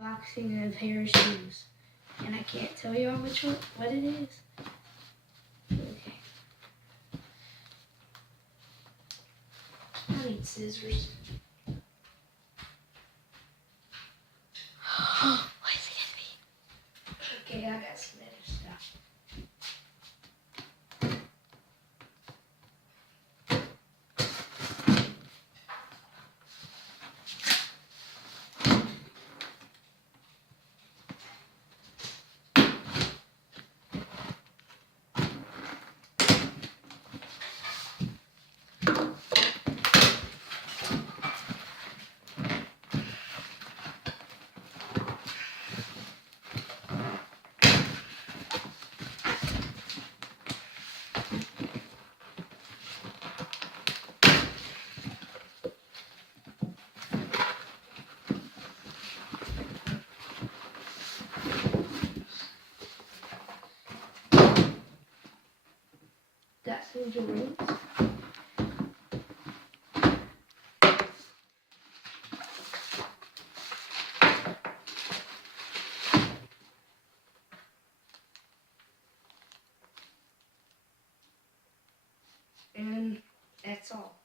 boxing and a pair of shoes. And I can't tell you on which one, what it is. Okay. I need scissors. What is it gonna be? Okay, I got some other stuff. Got some joints. And that's all.